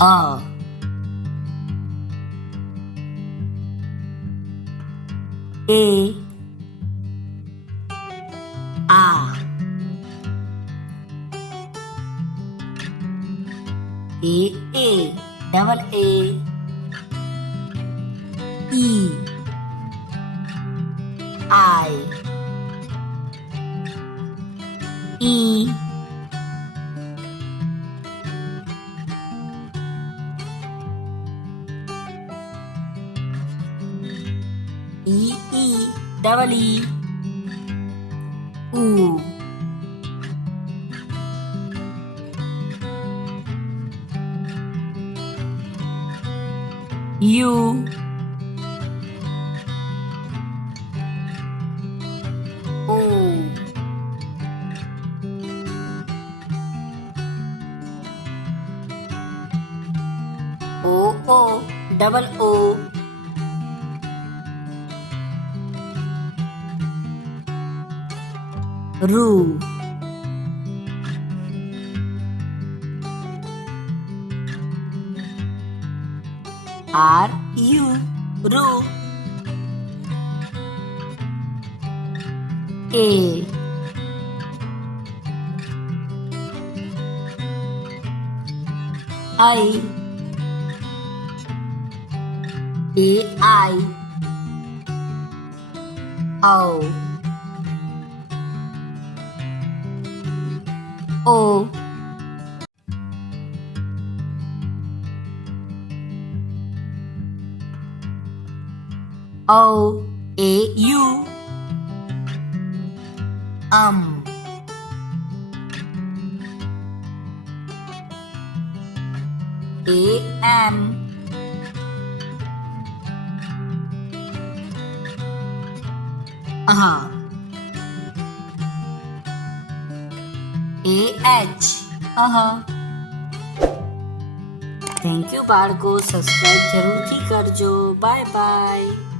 A E A double A E I E double E U U O double O Ru R U Ru A I O O O A U A M AH thank you બાળકો, subscribe જરૂરથી કરજો. Bye bye.